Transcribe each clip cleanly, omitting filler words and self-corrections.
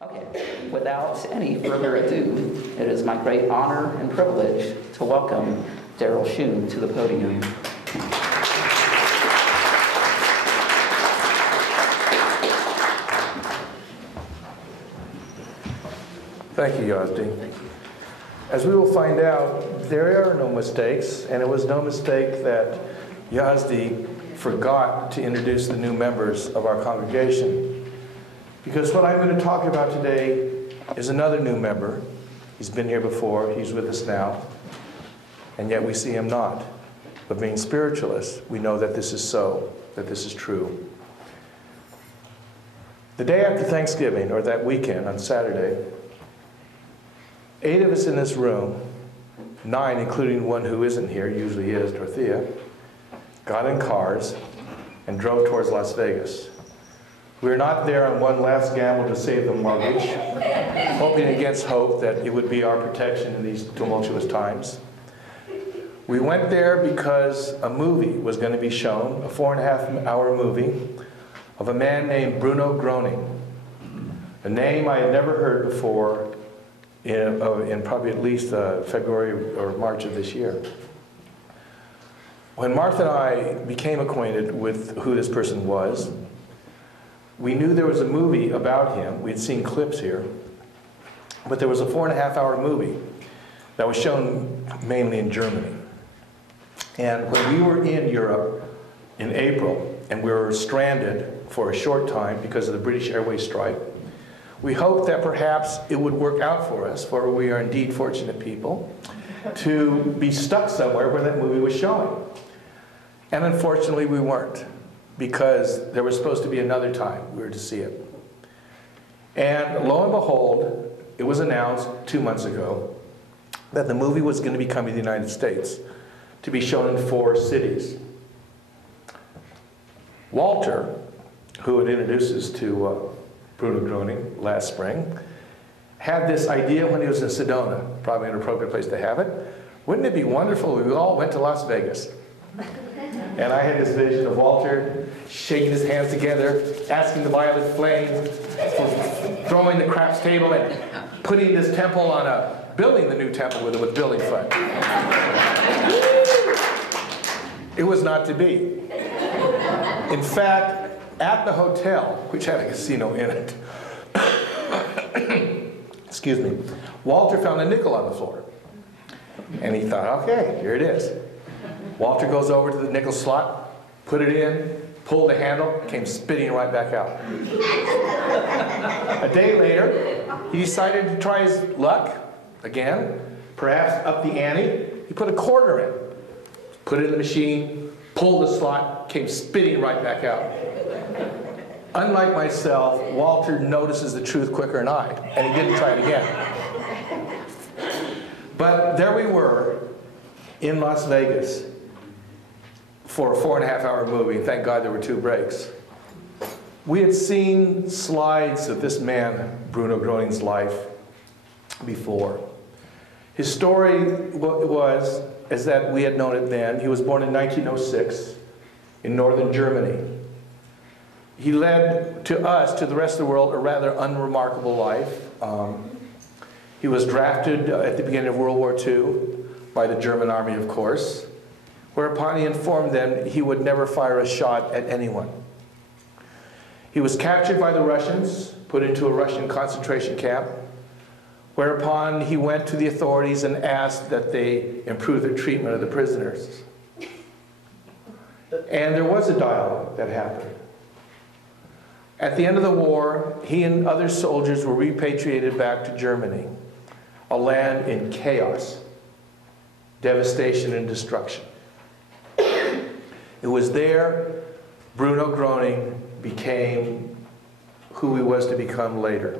Okay, without any further ado, it is my great honor and privilege to welcome Darryl Schoon to the podium. Thank you, Yazdi. As we will find out, there are no mistakes, and it was no mistake that Yazdi forgot to introduce the new members of our congregation. Because what I'm going to talk about today is another new member. He's been here before, he's with us now, and yet we see him not. But being spiritualists, we know that this is so, that this is true. The day after Thanksgiving, or that weekend on Saturday, 8 of us in this room, 9 including one who isn't here, usually is, Dorothea, got in cars and drove towards Las Vegas. We were not there on one last gamble to save the mortgage, hoping against hope that it would be our protection in these tumultuous times. We went there because a movie was going to be shown, a 4.5-hour movie of a man named Bruno Gröning, a name I had never heard before in probably at least February or March of this year. When Martha and I became acquainted with who this person was, we knew there was a movie about him. We'd seen clips here. But there was a 4.5-hour movie that was shown mainly in Germany. And when we were in Europe in April, and we were stranded for a short time because of the British Airways strike, we hoped that perhaps it would work out for us, for we are indeed fortunate people, to be stuck somewhere where that movie was showing. And unfortunately we weren't, because there was supposed to be another time we were to see it. And lo and behold, it was announced 2 months ago that the movie was going to be coming to the United States to be shown in 4 cities. Walter, who had introduced us to Bruno Gröning last spring, had this idea when he was in Sedona, probably an appropriate place to have it. Wouldn't it be wonderful if we all went to Las Vegas? And I had this vision of Walter shaking his hands together, asking the violet flame, throwing the craps table and putting this temple on building the new temple with building fund. It was not to be. In fact, at the hotel, which had a casino in it, excuse me, Walter found a nickel on the floor. And he thought, okay, here it is. Walter goes over to the nickel slot, put it in, pulled the handle, came spitting right back out. A day later, he decided to try his luck again, perhaps up the ante. He put a quarter in, put it in the machine, pulled the slot, came spitting right back out. Unlike myself, Walter notices the truth quicker than I, and he didn't try it again. But there we were in Las Vegas for a 4.5-hour movie. Thank God there were 2 breaks. We had seen slides of this man, Bruno Gröning's life, before. His story was, as that we had known it then, he was born in 1906 in northern Germany. He led to us, to the rest of the world, a rather unremarkable life. He was drafted at the beginning of World War II by the German army, of course, whereupon he informed them he would never fire a shot at anyone. He was captured by the Russians, put into a Russian concentration camp, whereupon he went to the authorities and asked that they improve their treatment of the prisoners. And there was a dialogue that happened. At the end of the war, he and other soldiers were repatriated back to Germany, a land in chaos, devastation, and destruction. It was there Bruno Gröning became who he was to become later.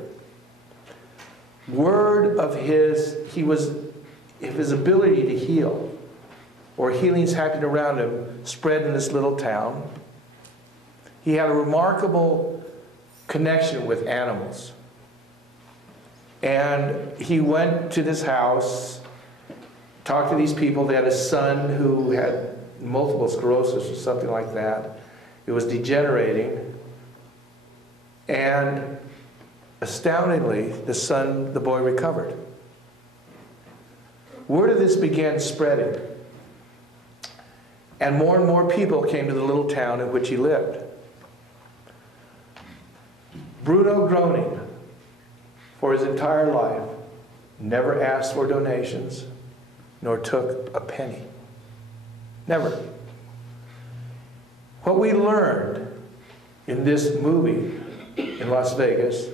Word of his ability to heal, or healings happening around him, spread in this little town. He had a remarkable connection with animals. And he went to this house, talked to these people. They had a son who had multiple sclerosis or something like that. It was degenerating. And astoundingly, the boy recovered. Word of this began spreading. And more people came to the little town in which he lived. Bruno Gröning, for his entire life, never asked for donations, nor took a penny. Never. What we learned in this movie in Las Vegas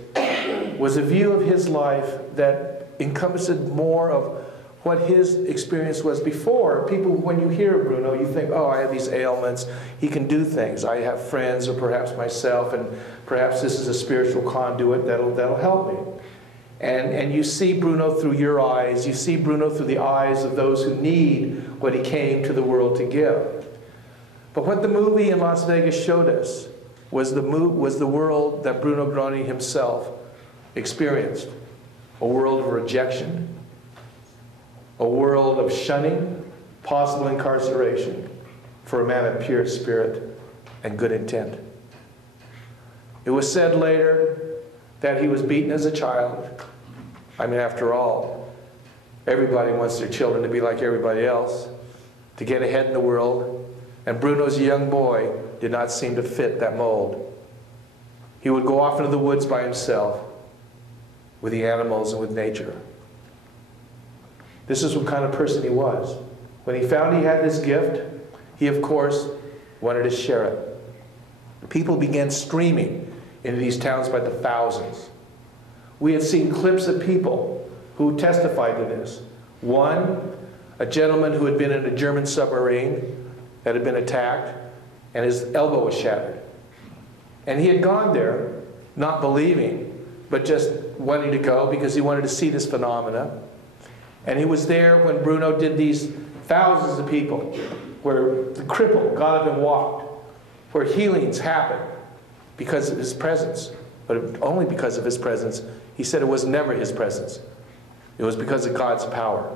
was a view of his life that encompassed more of what his experience was before. People, when you hear Bruno, you think, oh, I have these ailments. He can do things. I have friends, or perhaps myself, and perhaps this is a spiritual conduit that'll help me. And you see Bruno through your eyes. You see Bruno through the eyes of those who need what he came to the world to give. But what the movie in Las Vegas showed us was the world that Bruno Gröning himself experienced. A world of rejection, a world of shunning, possible incarceration for a man of pure spirit and good intent. It was said later that he was beaten as a child. I mean, after all, everybody wants their children to be like everybody else, to get ahead in the world, and Bruno's young boy did not seem to fit that mold. He would go off into the woods by himself with the animals and with nature. This is what kind of person he was. When he found he had this gift, he, of course, wanted to share it. People began streaming into these towns by the thousands. We have seen clips of people who testified to this. One, a gentleman who had been in a German submarine that had been attacked, and his elbow was shattered. And he had gone there, not believing, but just wanting to go because he wanted to see this phenomena. And he was there when Bruno did these thousands of people, where the cripple got up and walked, where healings happened because of his presence, but only because of his presence. He said it was never his presence. It was because of God's power.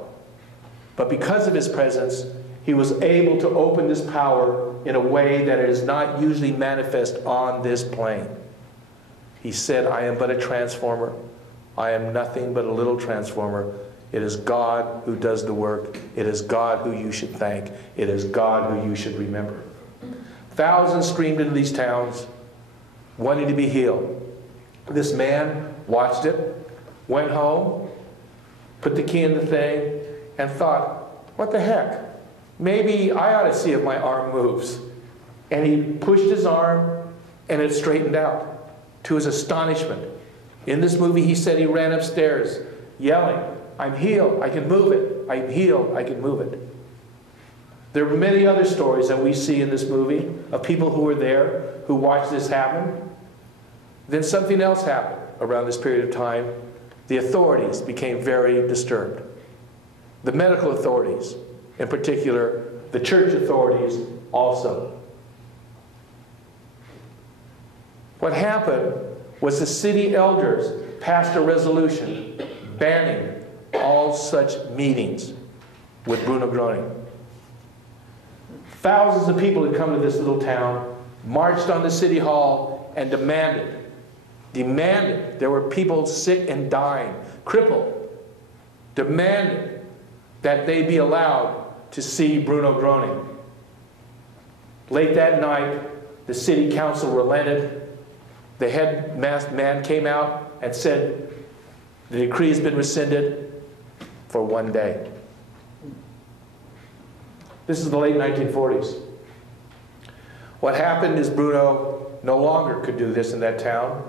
But because of his presence, he was able to open this power in a way that it is not usually manifest on this plane. He said, I am but a transformer. I am nothing but a little transformer. It is God who does the work. It is God who you should thank. It is God who you should remember. Thousands streamed into these towns wanting to be healed. This man watched it, went home, put the key in the thing, and thought, what the heck? Maybe I ought to see if my arm moves. And he pushed his arm, and it straightened out, to his astonishment. In this movie, he said he ran upstairs, yelling, I'm healed, I can move it. I'm healed, I can move it. There are many other stories that we see in this movie of people who were there, who watched this happen. Then something else happened around this period of time. The authorities became very disturbed. The medical authorities, in particular, the church authorities also. What happened was the city elders passed a resolution banning all such meetings with Bruno Gröning. Thousands of people had come to this little town, marched on the city hall, and demanded, there were people sick and dying, crippled, demanded that they be allowed to see Bruno Gröning. Late that night, the city council relented. The head masked man came out and said, the decree has been rescinded for one day. This is the late 1940s. What happened is Bruno no longer could do this in that town.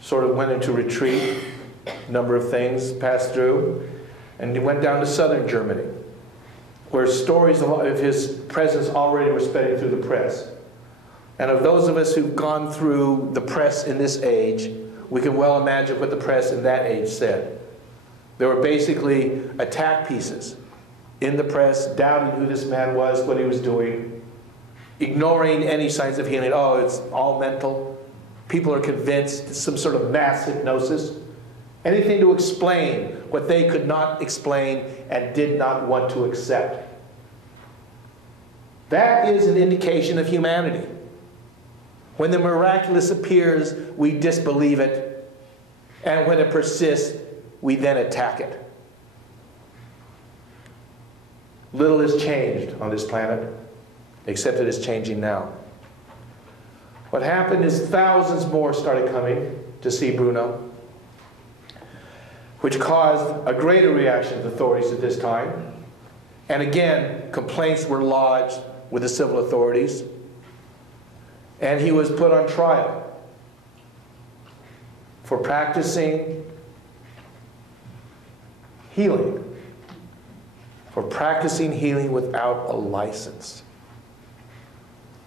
Sort of went into retreat. A number of things passed through. And he went down to southern Germany, where stories of his presence already were spreading through the press. And of those of us who've gone through the press in this age, we can well imagine what the press in that age said. There were basically attack pieces in the press, doubting who this man was, what he was doing, ignoring any signs of healing. Oh, it's all mental. People are convinced it's some sort of mass hypnosis. Anything to explain what they could not explain and did not want to accept. That is an indication of humanity. When the miraculous appears, we disbelieve it And when it persists, we then attack it. Little has changed on this planet, except it is changing now. What happened is thousands more started coming to see Bruno, which caused a greater reaction of the authorities at this time. And again, complaints were lodged with the civil authorities, and he was put on trial for practicing healing, without a license.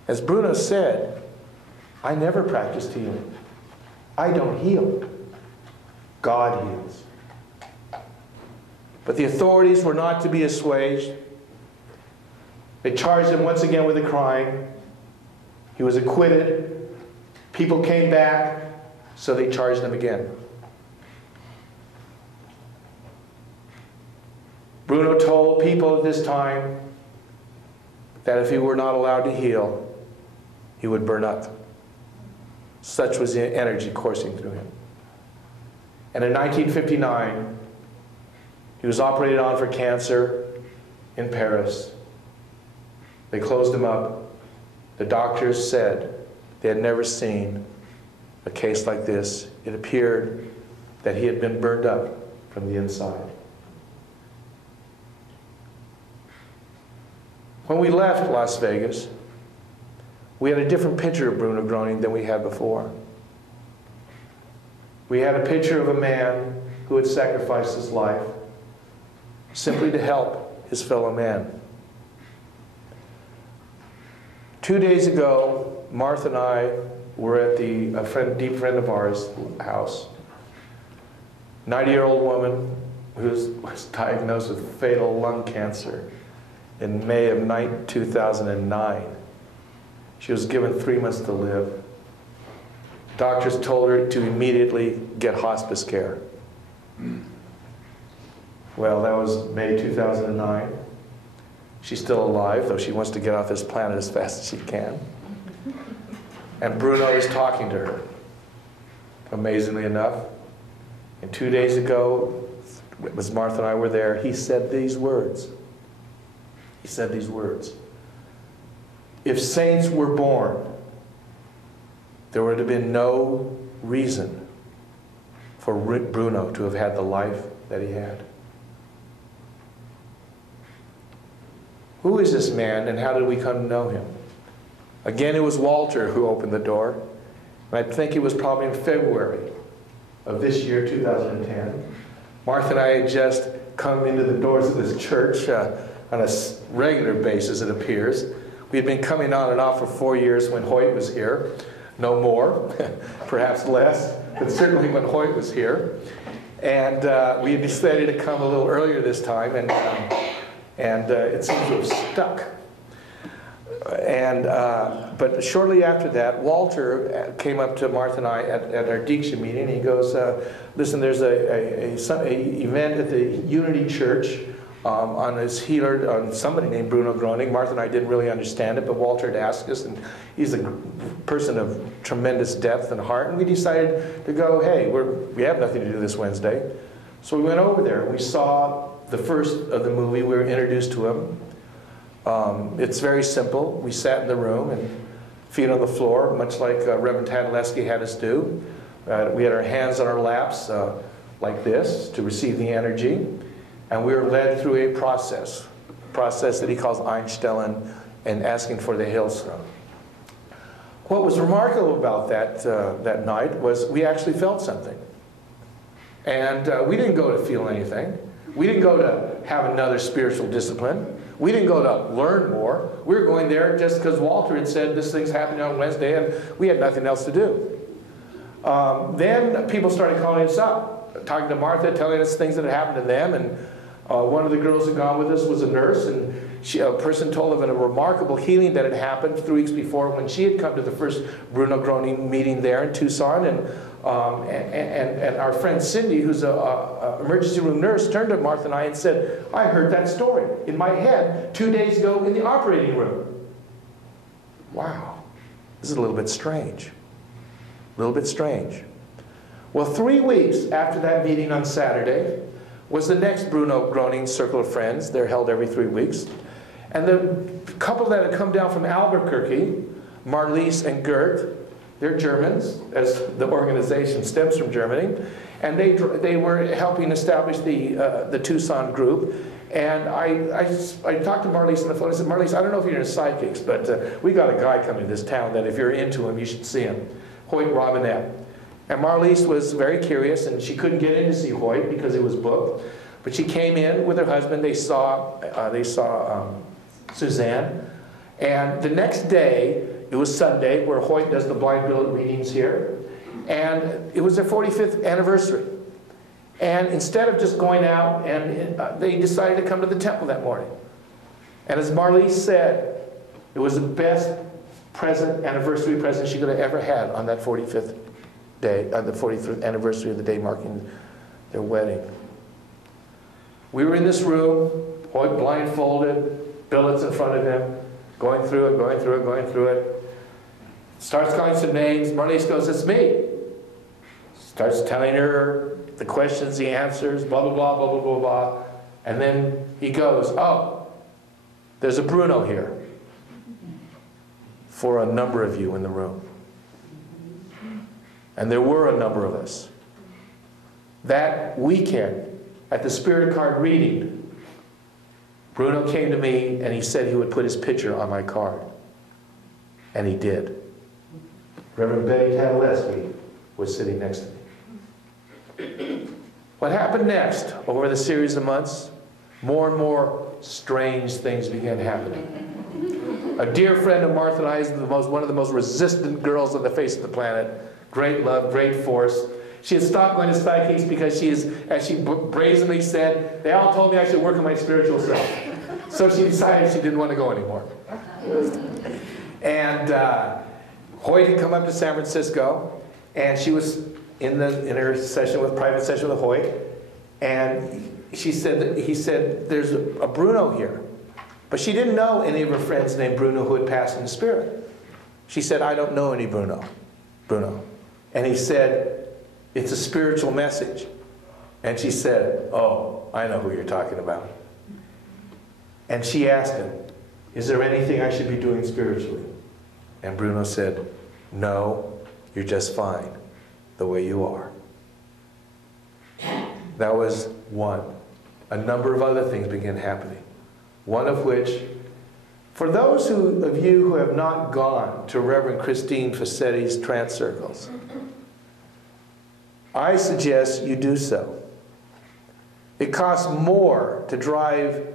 As Bruno said, I never practiced healing. I don't heal. God heals. But the authorities were not to be assuaged. They charged him once again with a crime. He was acquitted. People came back, so they charged him again. Bruno told people at this time that if he were not allowed to heal, he would burn up. Such was the energy coursing through him. And in 1959, he was operated on for cancer in Paris. They closed him up. The doctors said they had never seen a case like this. It appeared that he had been burned up from the inside. When we left Las Vegas, we had a different picture of Bruno Groening than we had before. We had a picture of a man who had sacrificed his life simply to help his fellow man. 2 days ago, Martha and I were at a deep friend of ours' house. 90-year-old woman who was diagnosed with fatal lung cancer in May of 2009. She was given 3 months to live. Doctors told her to immediately get hospice care. Well, that was May 2009. She's still alive, though she wants to get off this planet as fast as she can. And Bruno is talking to her, amazingly enough. And 2 days ago, as Martha and I were there, he said these words. He said these words. If saints were born, there would have been no reason for Bruno to have had the life that he had. Who is this man, and how did we come to know him? Again, it was Walter who opened the door. And I think it was probably in February of this year, 2010. Martha and I had just come into the doors of this church on a regular basis, it appears. We had been coming on and off for 4 years when Hoyt was here. No more, perhaps less, but certainly when Hoyt was here. And we had decided to come a little earlier this time, and it seems to have stuck. But shortly after that, Walter came up to Martha and I at our Diksha meeting. He goes, listen, there's a event at the Unity Church on this healer, on somebody named Bruno Gröning. Martha and I didn't really understand it, but Walter had asked us, and he's a person of tremendous depth and heart, and we decided to go, hey, we have nothing to do this Wednesday. So we went over there, and we saw the first of the movie. We were introduced to him. It's very simple. We sat in the room and feet on the floor, much like Reverend Tadleski had us do. We had our hands on our laps like this to receive the energy. And we were led through a process that he calls Einstellen, and asking for the hailstone. What was remarkable about that night was we actually felt something. And we didn't go to feel anything. We didn't go to have another spiritual discipline. We didn't go to learn more. We were going there just because Walter had said this thing's happening on Wednesday, and we had nothing else to do. Then people started calling us up, talking to Martha, telling us things that had happened to them. And one of the girls who had gone with us was a nurse, and a person told of a remarkable healing that had happened 3 weeks before when she had come to the first Bruno Gröning meeting there in Tucson. And our friend Cindy, who's an emergency room nurse, turned to Martha and I and said, I heard that story in my head 2 days ago in the operating room. Wow, this is a little bit strange. A little bit strange. Well, 3 weeks after that meeting on Saturday was the next Bruno Groening Circle of Friends. They're held every 3 weeks. And the couple that had come down from Albuquerque, Marlies and Gert, they're Germans, as the organization stems from Germany, and they were helping establish the Tucson group. And I talked to Marlies on the phone. I said, Marlies, I don't know if you're into psychics, but we got a guy coming to this town that if you're into him, you should see him, Hoyt Robinette. And Marlies was very curious, and she couldn't get in to see Hoyt because it was booked. But she came in with her husband. They saw Suzanne. And the next day, it was Sunday, where Hoyt does the blind billet readings here. And it was their 45th anniversary. And instead of just going out, and they decided to come to the temple that morning. And as Marlies said, it was the best anniversary present she could have ever had on that 45th day, the 45th anniversary of the day marking their wedding. We were in this room, Hoyt blindfolded, billets in front of him, going through it. Starts calling some names. Marlies goes, it's me. Starts telling her the questions, the answers, blah, blah, blah, blah, blah, blah, blah. And then he goes, oh, there's a Bruno here for a number of you in the room. And there were a number of us. That weekend, at the Spirit card reading, Bruno came to me and he said he would put his picture on my card. And he did. Reverend Betty Tadaleski was sitting next to me. What happened next, over the series of months, more and more strange things began happening. A dear friend of Martha and I is one of the most resistant girls on the face of the planet. Great love, great force. She had stopped going to psychics because she is, as she brazenly said, they all told me I should work on my spiritual self. So she decided she didn't want to go anymore. And Hoyt had come up to San Francisco, and she was in her private session with Hoyt, and he said, there's a Bruno here. But she didn't know any of her friends named Bruno who had passed in the spirit. She said, I don't know any Bruno. And he said, it's a spiritual message. And she said, oh, I know who you're talking about. And she asked him, is there anything I should be doing spiritually? And Bruno said, no, you're just fine the way you are. That was one. A number of other things began happening. One of which, for those of you who have not gone to Reverend Christine Facetti's trance circles, I suggest you do so. It costs more to drive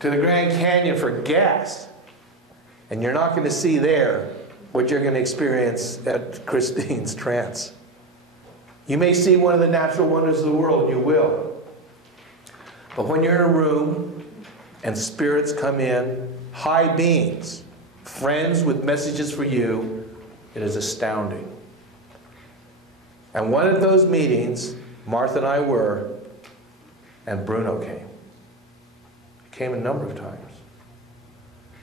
to the Grand Canyon for gas, and you're not going to see there what you're going to experience at Christine's trance. You may see one of the natural wonders of the world, and you will. But when you're in a room and spirits come in, high beings, friends with messages for you, it is astounding. And one of those meetings, Martha and I were, and Bruno came. He came a number of times.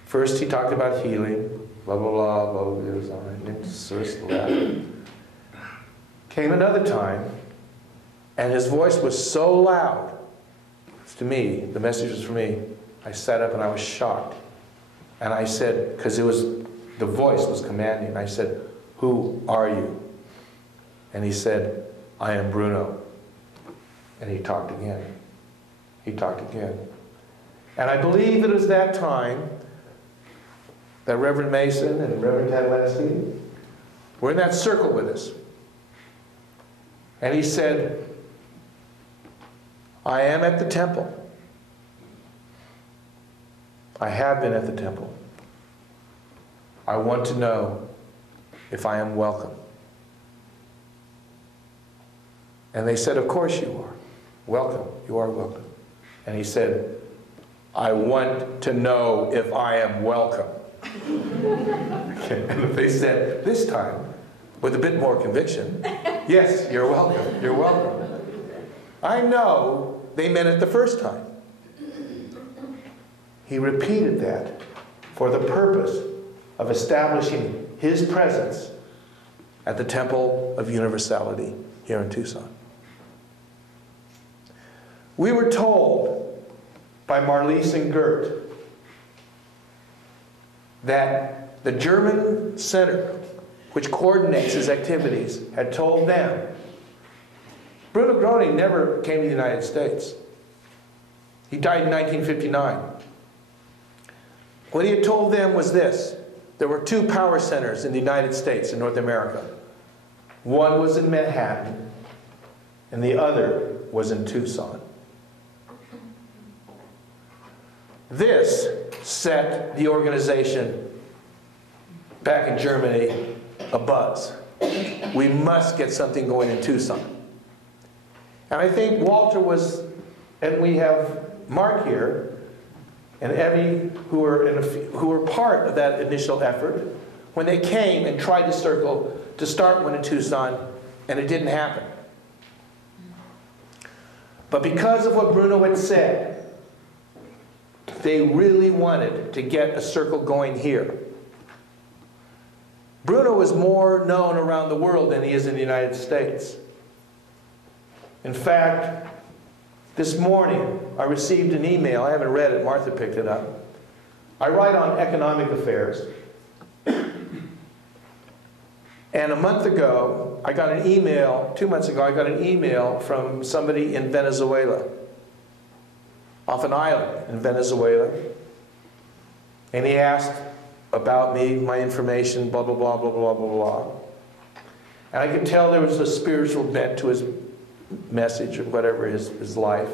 First he talked about healing, blah, blah, blah, blah, blah, it was on. Came another time, and his voice was so loud. To me, the message was for me. I sat up and I was shocked. And I said, because the voice was commanding, I said, who are you? And he said, I am Bruno. And he talked again. He talked again. And I believe it was that time that Reverend Mason and Reverend Tadaleski were in that circle with us. And he said, I am at the temple. I have been at the temple. I want to know if I am welcome. And they said, of course you are. Welcome. You are welcome. And he said, I want to know if I am welcome. And they said, this time, with a bit more conviction, yes, you're welcome. You're welcome. I know they meant it the first time. He repeated that for the purpose of establishing his presence at the Temple of Universality here in Tucson. We were told by Marlies and Gert that the German center, which coordinates his activities, had told them Bruno Gröning never came to the United States. He died in 1959. What he had told them was this: there were two power centers in the United States, in North America. One was in Manhattan, and the other was in Tucson. This set the organization back in Germany abuzz. We must get something going in Tucson. And I think Walter was, and we have Mark here, and Evie, who were part of that initial effort, when they came and tried to start one in Tucson, and it didn't happen. But because of what Bruno had said, they really wanted to get a circle going here. Bruno is more known around the world than he is in the United States. In fact, this morning I received an email. I haven't read it. Martha picked it up. I write on economic affairs. And a month ago, I got an email, 2 months ago, I got an email from somebody in Venezuela, off an island in Venezuela. And he asked about me, my information, blah, blah, blah, blah, blah, blah, blah. And I could tell there was a spiritual bent to his message or whatever, his life.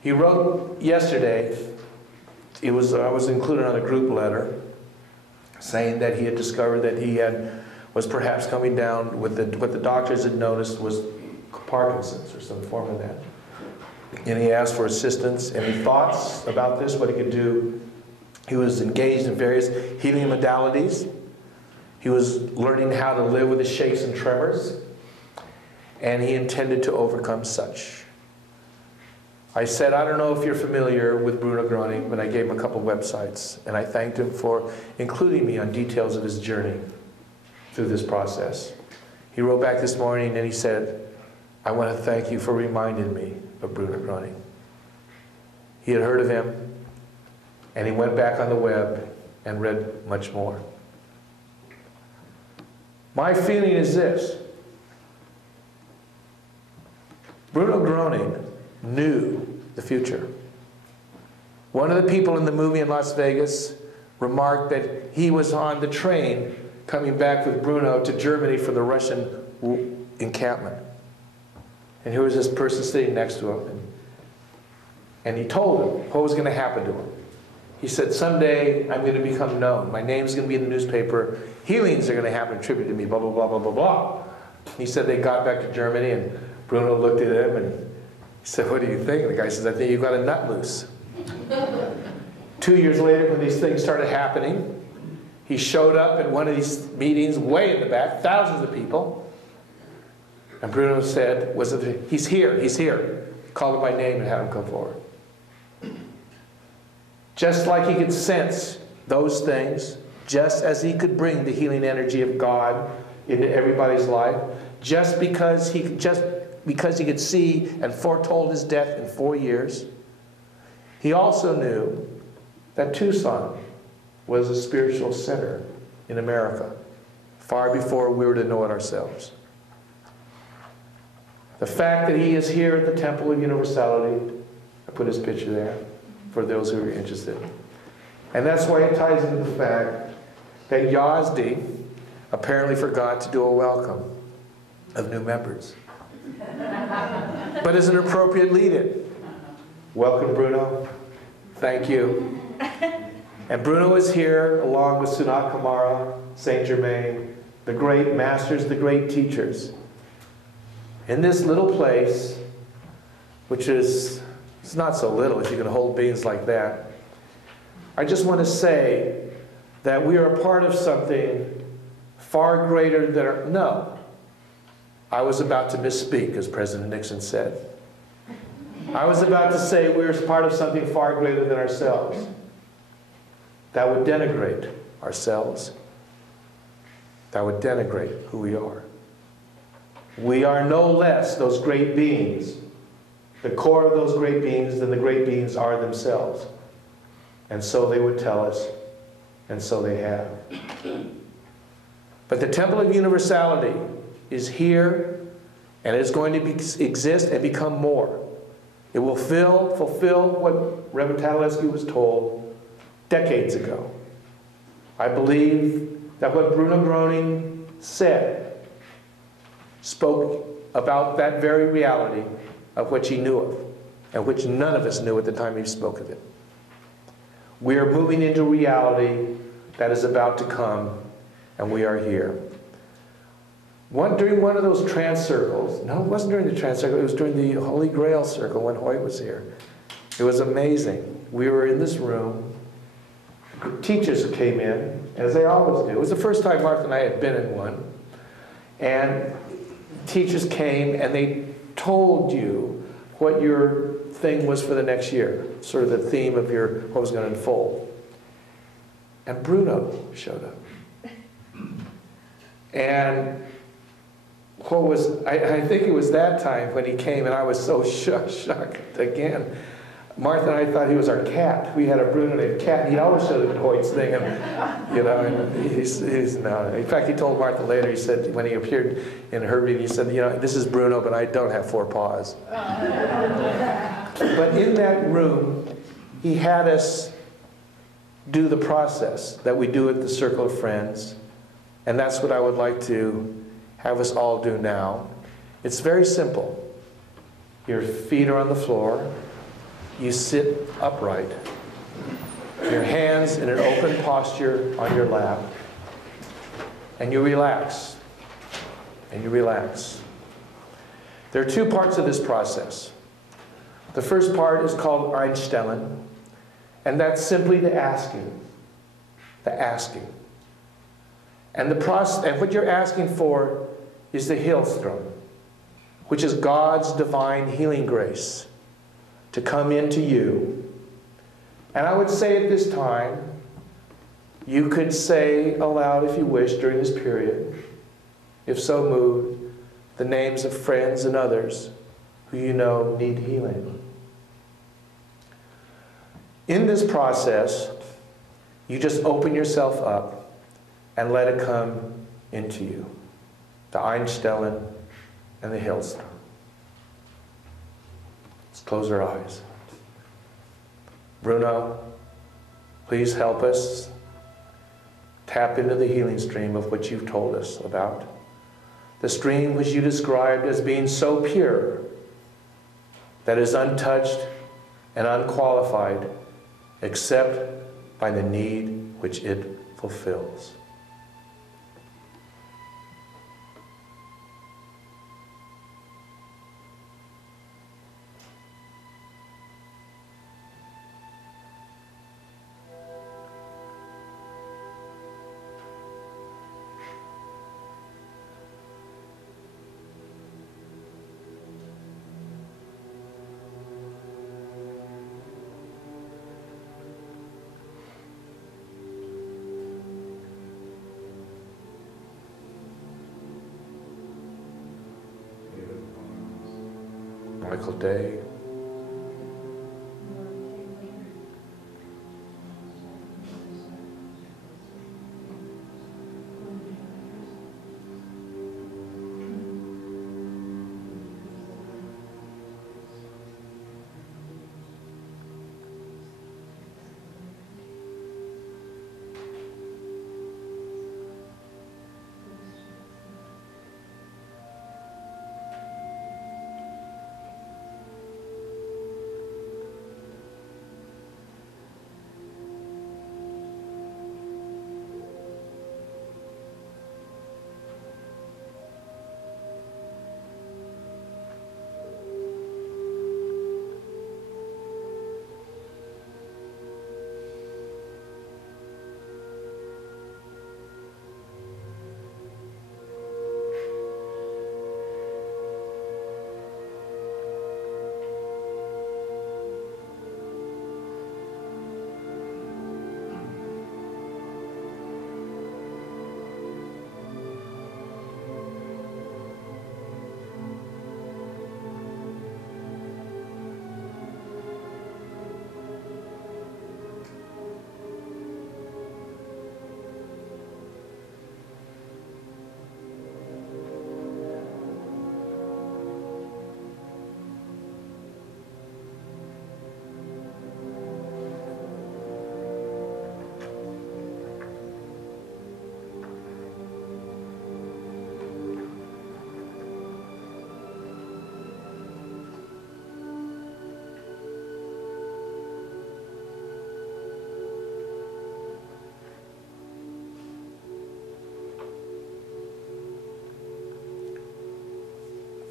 He wrote yesterday, I was included on a group letter, saying that he had discovered that he was perhaps coming down with what the doctors had noticed was Parkinson's or some form of that. And he asked for assistance. Any thoughts about this, what he could do? He was engaged in various healing modalities. He was learning how to live with the shakes and tremors. And he intended to overcome such. I said, I don't know if you're familiar with Bruno Gröning, but I gave him a couple websites. And I thanked him for including me on details of his journey through this process. He wrote back this morning and he said, I want to thank you for reminding me of Bruno Gröning. He had heard of him, and he went back on the web and read much more. My feeling is this: Bruno Gröning knew the future. One of the people in the movie in Las Vegas remarked that he was on the train coming back with Bruno to Germany for the Russian encampment. And here was this person sitting next to him. And he told him what was going to happen to him. He said, someday I'm going to become known. My name's going to be in the newspaper. Healings are going to happen, tribute to me, blah, blah, blah, blah, blah, blah. He said they got back to Germany, and Bruno looked at him and he said, what do you think? The guy says, I think you got a nut loose. 2 years later, when these things started happening, he showed up at one of these meetings way in the back, thousands of people. And Bruno said, he's here, he's here. Called him by name and had him come forward. Just like he could sense those things, just as he could bring the healing energy of God into everybody's life, just because he could see and foretold his death in 4 years, he also knew that Tucson was a spiritual center in America, far before we were to know it ourselves. The fact that he is here at the Temple of Universality, I put his picture there for those who are interested. And that's why it ties into the fact that Yazdi apparently forgot to do a welcome of new members. But as an appropriate lead-in. Welcome, Bruno. Thank you. And Bruno is here along with Sunat Kumara, Saint Germain, the great masters, the great teachers. In this little place, which is, it's not so little if you can hold beings like that, I just want to say that we are a part of something far greater than our, no. I was about to misspeak, as President Nixon said. I was about to say we're part of something far greater than ourselves. That would denigrate ourselves. that would denigrate who we are. We are no less those great beings, the core of those great beings, than the great beings are themselves. And so they would tell us, and so they have. But the Temple of Universality is here, and it is going to exist and become more. It will fulfill what Reverend Tadalewski was told decades ago. I believe that what Bruno Groening said spoke about that very reality of which he knew of, and which none of us knew at the time he spoke of it. We are moving into reality that is about to come, and we are here. During one of those trance circles, no, it wasn't during the trance circle, it was during the Holy Grail circle when Hoyt was here. It was amazing. We were in this room, teachers came in, as they always do. It was the first time Martha and I had been in one. And teachers came and they told you what your thing was for the next year, sort of the theme of what was going to unfold. And Bruno showed up. And I think it was that time when he came, and I was so shocked again. Martha and I thought he was our cat. We had a Bruno named Cat, and he always showed up at Hoyt's thing, and he's no. In fact, he told Martha later. He said when he appeared in her reading, he said, this is Bruno, but I don't have 4 paws. But in that room, he had us do the process that we do at the Circle of Friends, and that's what I would like to have us all do now. It's very simple. Your feet are on the floor. You sit upright. Your hands in an open posture on your lap. And you relax. And you relax. There are 2 parts of this process. The first part is called Einstellen, and that's simply the asking. The asking. And what you're asking for is the Heilstrom, which is God's divine healing grace to come into you. And I would say at this time, you could say aloud if you wish during this period, if so moved, the names of friends and others who you know need healing. In this process, you just open yourself up and let it come into you. The Einstellen and the Heilstrom. Let's close our eyes. Bruno, please help us tap into the healing stream of which you've told us about. The stream which you described as being so pure that is untouched and unqualified except by the need which it fulfills. Michael Day.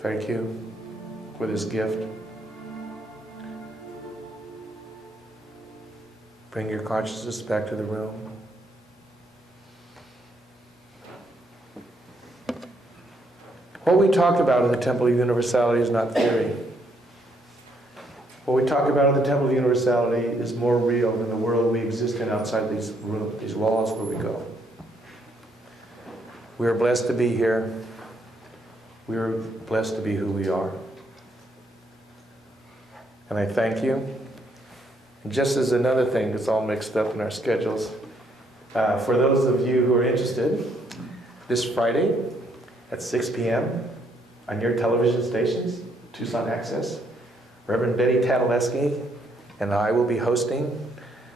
Thank you for this gift. Bring your consciousness back to the room. What we talk about in the Temple of Universality is not theory. What we talk about in the Temple of Universality is more real than the world we exist in outside these walls where we go. We are blessed to be here. We are blessed to be who we are. And I thank you. And just as another thing that's all mixed up in our schedules, for those of you who are interested, this Friday at 6 p.m. on your television stations, Tucson Access, Reverend Betty Tadaleski and I will be hosting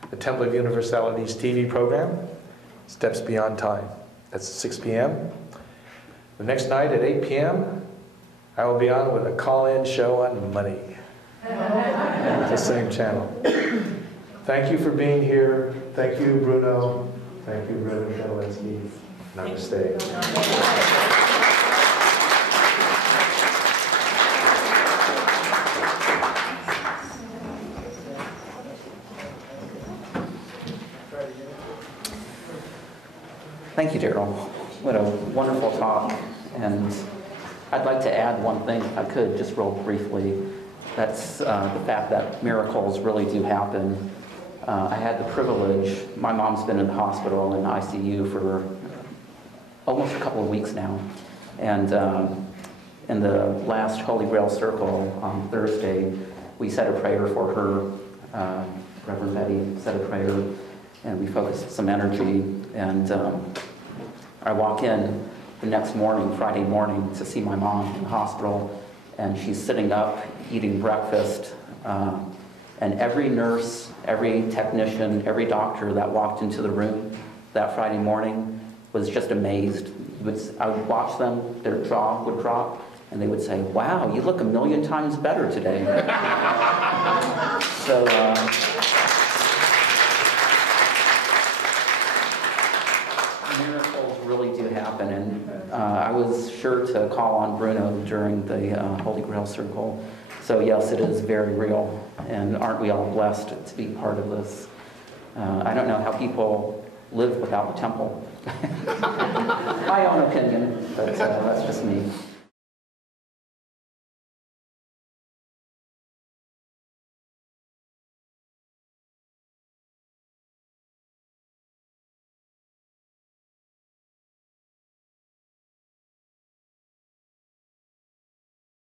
the Temple of Universality's TV program, Steps Beyond Time. That's 6 p.m. The next night at 8 p.m., I will be on with a call-in show on money. It's the same channel. Thank you for being here. Thank you, Bruno. Thank you, Reverend Tadaleski. Namaste. Thank you, Darryl. What a wonderful talk. And I'd like to add one thing, if I could, just real briefly. That's the fact that miracles really do happen. I had the privilege, my mom's been in the hospital in ICU for almost a couple of weeks now. And in the last Holy Grail Circle on Thursday, we said a prayer for her. Reverend Betty said a prayer, and we focused some energy. And I walk in the next morning, Friday morning, to see my mom in the hospital, and she's sitting up, eating breakfast. And every nurse, every technician, every doctor that walked into the room that Friday morning was just amazed. I would watch them, their jaw would drop, and they would say, "Wow, you look 1,000,000 times better today." So, miracles really do happen, and I was sure to call on Bruno during the Holy Grail Circle. So yes, it is very real, and aren't we all blessed to be part of this? I don't know how people live without the temple. My own opinion, but that's just me.